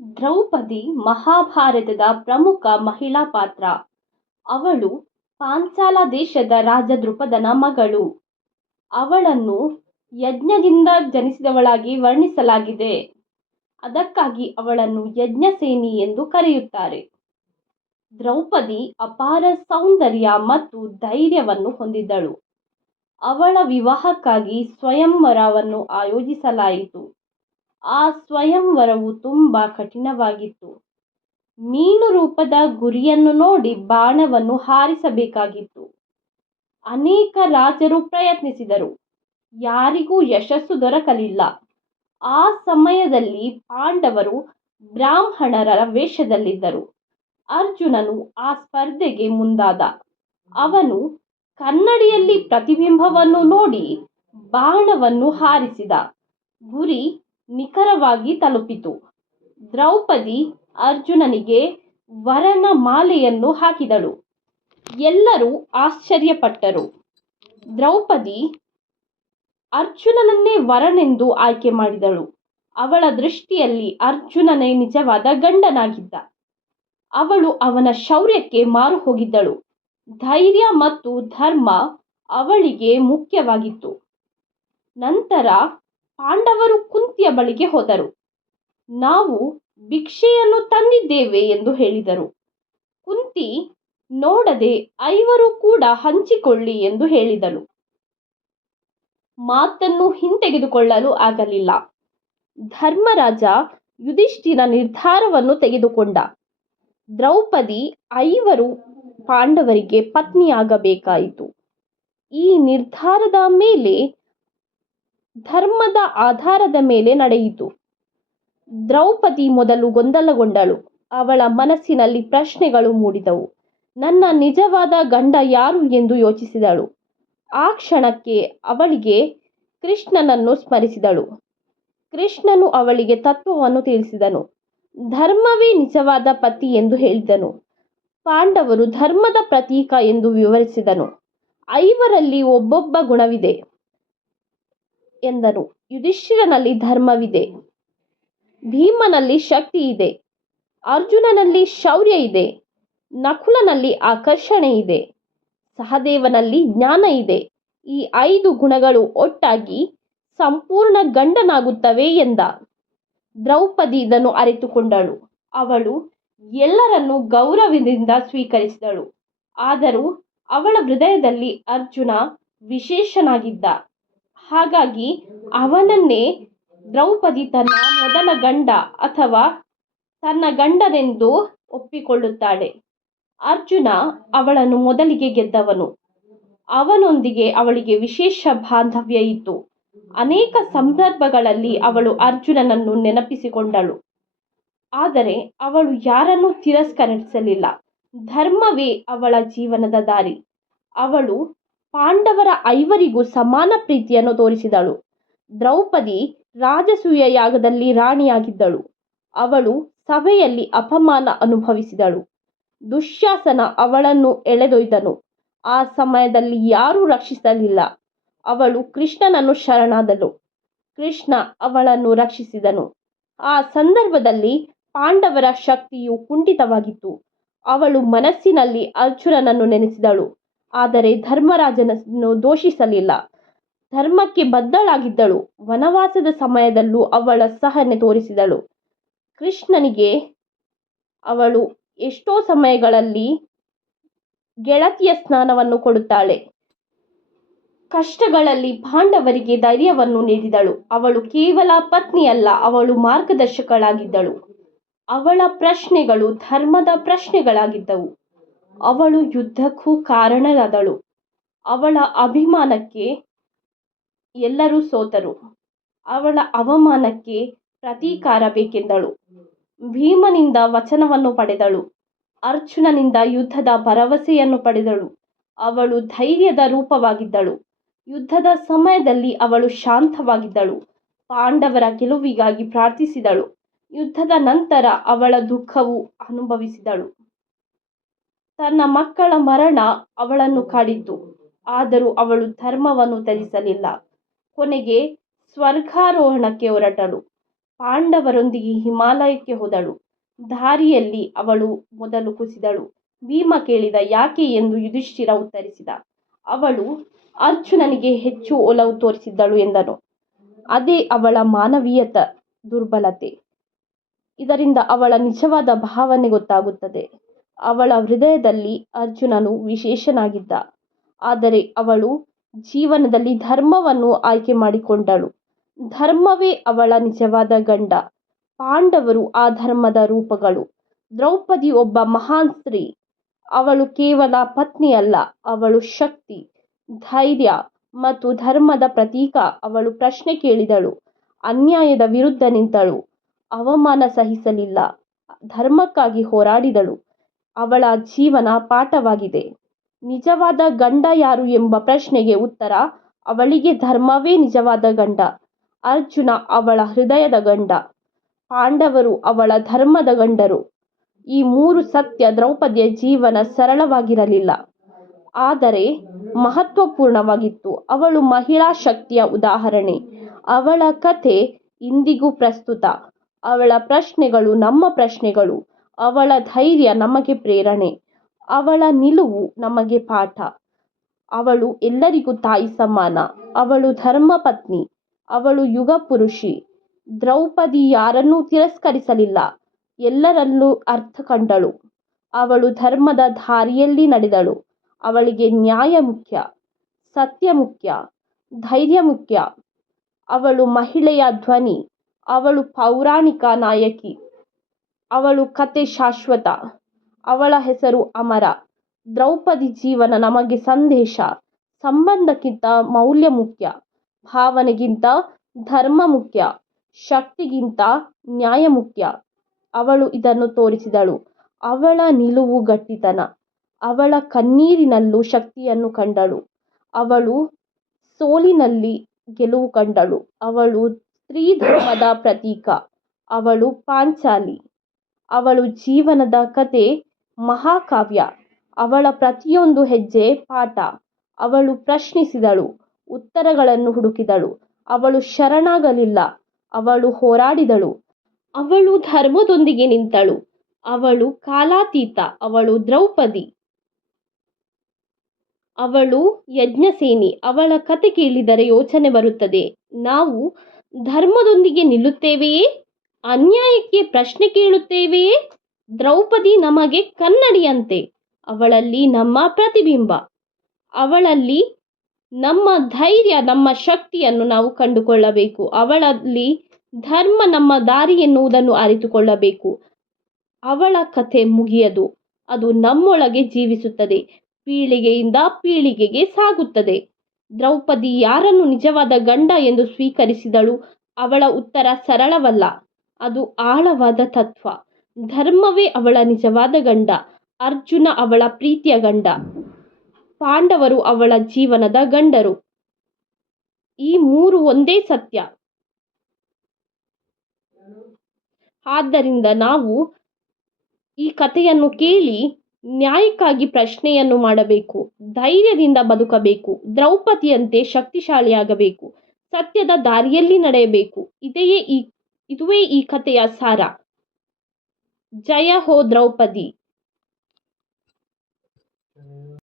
ದ್ರೌಪದಿ ಮಹಾಭಾರತದ ಪ್ರಮುಖ ಮಹಿಳಾ ಪಾತ್ರ. ಅವಳು ಪಾಂಚಾಲ ದೇಶದ ರಾಜ ದ್ರುಪದನ ಮಗಳು. ಅವಳನ್ನು ಯಜ್ಞದಿಂದ ಜನಿಸಿದವಳಾಗಿ ವರ್ಣಿಸಲಾಗಿದೆ. ಅದಕ್ಕಾಗಿ ಅವಳನ್ನು ಯಜ್ಞಸೇನಿ ಎಂದು ಕರೆಯುತ್ತಾರೆ. ದ್ರೌಪದಿ ಅಪಾರ ಸೌಂದರ್ಯ ಮತ್ತು ಧೈರ್ಯವನ್ನು ಹೊಂದಿದ್ದಳು. ಅವಳ ವಿವಾಹಕ್ಕಾಗಿ ಸ್ವಯಂವರವನ್ನು ಆಯೋಜಿಸಲಾಯಿತು. ಆ ಸ್ವಯಂವರವು ತುಂಬಾ ಕಠಿಣವಾಗಿತ್ತು. ಮೀನು ರೂಪದ ಗುರಿಯನ್ನು ನೋಡಿ ಬಾಣವನ್ನು ಹಾರಿಸಬೇಕಾಗಿತ್ತು. ಅನೇಕ ರಾಜರು ಪ್ರಯತ್ನಿಸಿದರು, ಯಾರಿಗೂ ಯಶಸ್ಸು ದೊರಕಲಿಲ್ಲ. ಆ ಸಮಯದಲ್ಲಿ ಪಾಂಡವರು ಬ್ರಾಹ್ಮಣರ ವೇಷದಲ್ಲಿದ್ದರು. ಅರ್ಜುನನು ಆ ಸ್ಪರ್ಧೆಗೆ ಮುಂದಾದ. ಅವನು ಕನ್ನಡಿಯಲ್ಲಿ ಪ್ರತಿಬಿಂಬವನ್ನು ನೋಡಿ ಬಾಣವನ್ನು ಹಾರಿಸಿದ. ಗುರಿ ನಿಖರವಾಗಿ ತಲುಪಿತು. ದ್ರೌಪದಿ ಅರ್ಜುನನಿಗೆ ವರನ ಮಾಲೆಯನ್ನು ಹಾಕಿದಳು. ಎಲ್ಲರೂ ಆಶ್ಚರ್ಯಪಟ್ಟರು. ದ್ರೌಪದಿ ಅರ್ಜುನನನ್ನೇ ವರನೆಂದು ಆಯ್ಕೆ ಮಾಡಿದಳು. ಅವಳ ದೃಷ್ಟಿಯಲ್ಲಿ ಅರ್ಜುನನೇ ನಿಜವಾದ ಗಂಡನಾಗಿದ್ದ. ಅವಳು ಅವನ ಶೌರ್ಯಕ್ಕೆ ಮಾರು ಹೋಗಿದ್ದಳು. ಧೈರ್ಯ ಮತ್ತು ಧರ್ಮ ಅವಳಿಗೆ ಮುಖ್ಯವಾಗಿತ್ತು. ನಂತರ ಪಾಂಡವರು ಕುಂತಿಯ ಬಳಿಗೆ ಹೋದರು. ನಾವು ಭಿಕ್ಷೆಯನ್ನು ತಂದಿದ್ದೇವೆ ಎಂದು ಹೇಳಿದರು. ಕುಂತಿ ನೋಡದೆ 5 ಕೂಡ ಹಂಚಿಕೊಳ್ಳಿ ಎಂದು ಹೇಳಿದಳು. ಮಾತನ್ನು ಹಿಂತೆಗೆದುಕೊಳ್ಳಲು ಆಗಲಿಲ್ಲ. ಧರ್ಮರಾಜ ಯುಧಿಷ್ಠಿರ ನಿರ್ಧಾರವನ್ನು ತೆಗೆದುಕೊಂಡ. ದ್ರೌಪದಿ 5 ಪಾಂಡವರಿಗೆ ಪತ್ನಿಯಾಗಬೇಕಾಯಿತು. ಈ ನಿರ್ಧಾರದ ಮೇಲೆ ಧರ್ಮದ ಆಧಾರದ ಮೇಲೆ ನಡೆಯಿತು. ದ್ರೌಪದಿ ಮೊದಲು ಗೊಂದಲಗೊಂಡಳು. ಅವಳ ಮನಸ್ಸಿನಲ್ಲಿ ಪ್ರಶ್ನೆಗಳು ಮೂಡಿದವು. ನನ್ನ ನಿಜವಾದ ಗಂಡ ಯಾರು ಎಂದು ಯೋಚಿಸಿದಳು. ಆ ಕ್ಷಣಕ್ಕೆ ಅವಳಿಗೆ ಕೃಷ್ಣನನ್ನು ಸ್ಮರಿಸಿದಳು. ಕೃಷ್ಣನು ಅವಳಿಗೆ ತತ್ವವನ್ನು ತಿಳಿಸಿದನು. ಧರ್ಮವೇ ನಿಜವಾದ ಪತಿ ಎಂದು ಹೇಳಿದನು. ಪಾಂಡವರು ಧರ್ಮದ ಪ್ರತೀಕ ಎಂದು ವಿವರಿಸಿದನು. 5ರಲ್ಲಿ ಒಬ್ಬೊಬ್ಬ ಗುಣವಿದೆ ಎಂದನು. ಯುಧಿಷ್ಠಿರನಲ್ಲಿ ಧರ್ಮವಿದೆ, ಭೀಮನಲ್ಲಿ ಶಕ್ತಿ ಇದೆ, ಅರ್ಜುನನಲ್ಲಿ ಶೌರ್ಯ ಇದೆ, ನಕುಲನಲ್ಲಿ ಆಕರ್ಷಣೆ ಇದೆ, ಸಹದೇವನಲ್ಲಿ ಜ್ಞಾನ ಇದೆ. ಈ 5 ಗುಣಗಳು ಒಟ್ಟಾಗಿ ಸಂಪೂರ್ಣ ಗಂಡನಾಗುತ್ತವೆ ಎಂದ. ದ್ರೌಪದಿ ಇದನ್ನು ಅರಿತುಕೊಂಡಳು. ಅವಳು ಎಲ್ಲರನ್ನೂ ಗೌರವದಿಂದ ಸ್ವೀಕರಿಸಿದಳು. ಆದರೂ ಅವಳ ಹೃದಯದಲ್ಲಿ ಅರ್ಜುನ ವಿಶೇಷನಾಗಿದ್ದ. ಹಾಗಾಗಿ ಅವನನ್ನೇ ದ್ರೌಪದಿ ತನ್ನ ಮೊದಲ ಗಂಡ ಅಥವಾ ತನ್ನ ಗಂಡನೆಂದು ಒಪ್ಪಿಕೊಳ್ಳುತ್ತಾಳೆ. ಅರ್ಜುನ ಅವಳನ್ನು ಮೊದಲಿಗೆ ಗೆದ್ದವನು. ಅವನೊಂದಿಗೆ ಅವಳಿಗೆ ವಿಶೇಷ ಬಾಂಧವ್ಯ ಇತ್ತು. ಅನೇಕ ಸಂದರ್ಭಗಳಲ್ಲಿ ಅವಳು ಅರ್ಜುನನನ್ನು ನೆನಪಿಸಿಕೊಂಡಳು. ಆದರೆ ಅವಳು ಯಾರನ್ನೂ ತಿರಸ್ಕರಿಸಲಿಲ್ಲ. ಧರ್ಮವೇ ಅವಳ ಜೀವನದ ದಾರಿ. ಅವಳು ಪಾಂಡವರ 5ರಿಗೂ ಸಮಾನ ಪ್ರೀತಿಯನ್ನು ತೋರಿಸಿದಳು. ದ್ರೌಪದಿ ರಾಜಸೂಯ ಯಾಗದಲ್ಲಿ ರಾಣಿಯಾಗಿದ್ದಳು. ಅವಳು ಸಭೆಯಲ್ಲಿ ಅಪಮಾನ ಅನುಭವಿಸಿದಳು. ದುಶ್ಯಾಸನ ಅವಳನ್ನು ಎಳೆದೊಯ್ದನು. ಆ ಸಮಯದಲ್ಲಿ ಯಾರೂ ರಕ್ಷಿಸಲಿಲ್ಲ. ಅವಳು ಕೃಷ್ಣನನ್ನು ಶರಣಾದಳು. ಕೃಷ್ಣ ಅವಳನ್ನು ರಕ್ಷಿಸಿದನು. ಆ ಸಂದರ್ಭದಲ್ಲಿ ಪಾಂಡವರ ಶಕ್ತಿಯು ಕುಂಠಿತವಾಗಿತ್ತು. ಅವಳು ಮನಸ್ಸಿನಲ್ಲಿ ಅರ್ಜುನನನ್ನು ನೆನೆಸಿದಳು. ಆದರೆ ಧರ್ಮರಾಜನನ್ನು ದೂಷಿಸಲಿಲ್ಲ. ಧರ್ಮಕ್ಕೆ ಬದ್ಧಳಾಗಿದ್ದಳು. ವನವಾಸದ ಸಮಯದಲ್ಲೂ ಅವಳ ಸಹನೆ ತೋರಿಸಿದಳು. ಕೃಷ್ಣನಿಗೆ ಅವಳು ಎಷ್ಟೋ ಸಮಯಗಳಲ್ಲಿ ಗೆಳತಿಯ ಸ್ಥಾನವನ್ನು ಕೊಡುತ್ತಾಳೆ. ಕಷ್ಟಗಳಲ್ಲಿ ಪಾಂಡವರಿಗೆ ಧೈರ್ಯವನ್ನು ನೀಡಿದಳು. ಅವಳು ಕೇವಲ ಪತ್ನಿಯಲ್ಲ, ಅವಳು ಮಾರ್ಗದರ್ಶಕಳಾಗಿದ್ದಳು. ಅವಳ ಪ್ರಶ್ನೆಗಳು ಧರ್ಮದ ಪ್ರಶ್ನೆಗಳಾಗಿದ್ದವು. ಅವಳು ಯುದ್ಧಕ್ಕೂ ಕಾರಣರಾದಳು. ಅವಳ ಅಭಿಮಾನಕ್ಕೆ ಎಲ್ಲರೂ ಸೋತರು. ಅವಳ ಅವಮಾನಕ್ಕೆ ಪ್ರತೀಕಾರ ಬೇಕೆಂದಳು. ಭೀಮನಿಂದ ವಚನವನ್ನು ಪಡೆದಳು. ಅರ್ಜುನನಿಂದ ಯುದ್ಧದ ಭರವಸೆಯನ್ನು ಪಡೆದಳು. ಅವಳು ಧೈರ್ಯದ ರೂಪವಾಗಿದ್ದಳು. ಯುದ್ಧದ ಸಮಯದಲ್ಲಿ ಅವಳು ಶಾಂತವಾಗಿದ್ದಳು. ಪಾಂಡವರ ಗೆಲುವಿಗಾಗಿ ಪ್ರಾರ್ಥಿಸಿದಳು. ಯುದ್ಧದ ನಂತರ ಅವಳ ದುಃಖವು ಅನುಭವಿಸಿದಳು. ತನ್ನ ಮಕ್ಕಳ ಮರಣ ಅವಳನ್ನು ಕಾಡಿತು. ಆದರೂ ಅವಳು ಧರ್ಮವನ್ನು ತ್ಯಜಿಸಲಿಲ್ಲ. ಕೊನೆಗೆ ಸ್ವರ್ಗಾರೋಹಣಕ್ಕೆ ಹೊರಟಳು. ಪಾಂಡವರೊಂದಿಗೆ ಹಿಮಾಲಯಕ್ಕೆ ಹೋದಳು. ದಾರಿಯಲ್ಲಿ ಅವಳು ಮೊದಲು ಕುಸಿದಳು. ಭೀಮ ಕೇಳಿದ, ಯಾಕೆ ಎಂದು ಯುಧಿಷ್ಠಿರ ಉತ್ತರಿಸಿದ, ಅವಳು ಅರ್ಜುನನಿಗೆ ಹೆಚ್ಚು ಒಲವು ತೋರಿಸಿದ್ದಳು ಎಂದನು. ಅದೇ ಅವಳ ಮಾನವೀಯತ ದುರ್ಬಲತೆ. ಇದರಿಂದ ಅವಳ ನಿಜವಾದ ಭಾವನೆ ಗೊತ್ತಾಗುತ್ತದೆ. ಅವಳ ಹೃದಯದಲ್ಲಿ ಅರ್ಜುನನು ವಿಶೇಷನಾಗಿದ್ದ, ಆದರೆ ಅವಳು ಜೀವನದಲ್ಲಿ ಧರ್ಮವನ್ನು ಆಯ್ಕೆ ಮಾಡಿಕೊಂಡಳು. ಧರ್ಮವೇ ಅವಳ ನಿಜವಾದ ಗಂಡ. ಪಾಂಡವರು ಆ ಧರ್ಮದ ರೂಪಗಳು. ದ್ರೌಪದಿ ಒಬ್ಬ ಮಹಾನ್ ಸ್ತ್ರೀ. ಅವಳು ಕೇವಲ ಪತ್ನಿಯಲ್ಲ, ಅವಳು ಶಕ್ತಿ, ಧೈರ್ಯ ಮತ್ತು ಧರ್ಮದ ಪ್ರತೀಕ. ಅವಳು ಪ್ರಶ್ನೆ ಕೇಳಿದಳು, ಅನ್ಯಾಯದ ವಿರುದ್ಧ ನಿಂತಳು, ಅವಮಾನ ಸಹಿಸಲಿಲ್ಲ, ಧರ್ಮಕ್ಕಾಗಿ ಹೋರಾಡಿದಳು. ಅವಳ ಜೀವನ ಪಾಠವಾಗಿದೆ. ನಿಜವಾದ ಗಂಡ ಯಾರು ಎಂಬ ಪ್ರಶ್ನೆಗೆ ಉತ್ತರ, ಅವಳಿಗೆ ಧರ್ಮವೇ ನಿಜವಾದ ಗಂಡ. ಅರ್ಜುನ ಅವಳ ಹೃದಯದ ಗಂಡ, ಪಾಂಡವರು ಅವಳ ಧರ್ಮದ ಗಂಡರು. ಈ ಮೂರು ಸತ್ಯ. ದ್ರೌಪದಿಯ ಜೀವನ ಸರಳವಾಗಿರಲಿಲ್ಲ, ಆದರೆ ಮಹತ್ವಪೂರ್ಣವಾಗಿತ್ತು. ಅವಳು ಮಹಿಳಾ ಶಕ್ತಿಯ ಉದಾಹರಣೆ. ಅವಳ ಕಥೆ ಇಂದಿಗೂ ಪ್ರಸ್ತುತ. ಅವಳ ಪ್ರಶ್ನೆಗಳು ನಮ್ಮ ಪ್ರಶ್ನೆಗಳು. ಅವಳ ಧೈರ್ಯ ನಮಗೆ ಪ್ರೇರಣೆ. ಅವಳ ನಿಲುವು ನಮಗೆ ಪಾಠ. ಅವಳು ಎಲ್ಲರಿಗೂ ತಾಯಿ ಸಮಾನ. ಅವಳು ಧರ್ಮಪತ್ನಿ. ಅವಳು ಯುಗ ಪುರುಷಿ. ದ್ರೌಪದಿ ಯಾರನ್ನೂ ತಿರಸ್ಕರಿಸಲಿಲ್ಲ, ಎಲ್ಲರಲ್ಲೂ ಅರ್ಥ ಕಂಡಳು. ಅವಳು ಧರ್ಮದ ದಾರಿಯಲ್ಲಿ ನಡೆದಳು. ಅವಳಿಗೆ ನ್ಯಾಯ ಮುಖ್ಯ, ಸತ್ಯ ಮುಖ್ಯ, ಧೈರ್ಯ ಮುಖ್ಯ. ಅವಳು ಮಹಿಳೆಯ ಧ್ವನಿ. ಅವಳು ಪೌರಾಣಿಕ ನಾಯಕಿ. ಅವಳು ಕತೆ ಶಾಶ್ವತ. ಅವಳ ಹೆಸರು ಅಮರ. ದ್ರೌಪದಿ ಜೀವನ ನಮಗೆ ಸಂದೇಶ. ಸಂಬಂಧಕ್ಕಿಂತ ಮೌಲ್ಯ ಮುಖ್ಯ, ಭಾವನೆಗಿಂತ ಧರ್ಮ ಮುಖ್ಯ, ಶಕ್ತಿಗಿಂತ ನ್ಯಾಯ ಮುಖ್ಯ. ಅವಳು ಇದನ್ನು ತೋರಿಸಿದಳು. ಅವಳ ನಿಲುವು ಗಟ್ಟಿತನ. ಅವಳ ಕಣ್ಣೀರಿನಲ್ಲೂ ಶಕ್ತಿಯನ್ನು ಕಂಡಳು. ಅವಳು ಸೋಲಿನಲ್ಲಿ ಗೆಲುವು ಕಂಡಳು. ಅವಳು ಸ್ತ್ರೀ ಧರ್ಮದ ಪ್ರತೀಕ. ಅವಳು ಪಾಂಚಾಲಿ. ಅವಳು ಜೀವನದ ಕತೆ ಮಹಾಕಾವ್ಯ. ಅವಳ ಪ್ರತಿಯೊಂದು ಹೆಜ್ಜೆ ಪಾಠ. ಅವಳು ಪ್ರಶ್ನಿಸಿದಳು, ಉತ್ತರಗಳನ್ನು ಹುಡುಕಿದಳು. ಅವಳು ಶರಣಾಗಲಿಲ್ಲ, ಅವಳು ಹೋರಾಡಿದಳು. ಅವಳು ಧರ್ಮದೊಂದಿಗೆ ನಿಂತಳು. ಅವಳು ಕಾಲಾತೀತ. ಅವಳು ದ್ರೌಪದಿ. ಅವಳು ಯಜ್ಞಸೇನಿ. ಅವಳ ಕತೆ ಕೇಳಿದರೆ ಯೋಚನೆ ಬರುತ್ತದೆ, ನಾವು ಧರ್ಮದೊಂದಿಗೆ ನಿಲ್ಲುತ್ತೇವೆಯೇ, ಅನ್ಯಾಯಕ್ಕೆ ಪ್ರಶ್ನೆ ಕೇಳುತ್ತೇವೆಯೇ? ದ್ರೌಪದಿ ನಮಗೆ ಕನ್ನಡಿಯಂತೆ. ಅವಳಲ್ಲಿ ನಮ್ಮ ಪ್ರತಿಬಿಂಬ. ಅವಳಲ್ಲಿ ನಮ್ಮ ಧೈರ್ಯ, ನಮ್ಮ ಶಕ್ತಿಯನ್ನು ನಾವು ಕಂಡುಕೊಳ್ಳಬೇಕು. ಅವಳಲ್ಲಿ ಧರ್ಮ ನಮ್ಮ ದಾರಿ ಎನ್ನುವುದನ್ನು ಅರಿತುಕೊಳ್ಳಬೇಕು. ಅವಳ ಕಥೆ ಮುಗಿಯದು, ಅದು ನಮ್ಮೊಳಗೆ ಜೀವಿಸುತ್ತದೆ, ಪೀಳಿಗೆಯಿಂದ ಪೀಳಿಗೆಗೆ ಸಾಗುತ್ತದೆ. ದ್ರೌಪದಿ ಯಾರನ್ನು ನಿಜವಾದ ಗಂಡ ಎಂದು ಸ್ವೀಕರಿಸಿದಳು? ಅವಳ ಉತ್ತರ ಸರಳವಲ್ಲ, ಅದು ಆಳವಾದ ತತ್ವ. ಧರ್ಮವೇ ಅವಳ ನಿಜವಾದ ಗಂಡ. ಅರ್ಜುನ ಅವಳ ಪ್ರೀತಿಯ ಗಂಡ. ಪಾಂಡವರು ಅವಳ ಜೀವನದ ಗಂಡರು. ಈ ಮೂರು ಒಂದೇ ಸತ್ಯ. ಆದ್ದರಿಂದ ನಾವು ಈ ಕಥೆಯನ್ನು ಕೇಳಿ ನ್ಯಾಯಕ್ಕಾಗಿ ಪ್ರಶ್ನೆಯನ್ನು ಮಾಡಬೇಕು, ಧೈರ್ಯದಿಂದ ಬದುಕಬೇಕು, ದ್ರೌಪದಿಯಂತೆ ಶಕ್ತಿಶಾಲಿಯಾಗಬೇಕು, ಸತ್ಯದ ದಾರಿಯಲ್ಲಿ ನಡೆಯಬೇಕು. ಇದುವೇ ಈ ಕಥೆಯ ಸಾರ. ಜಯ ಹೋ ದ್ರೌಪದಿ.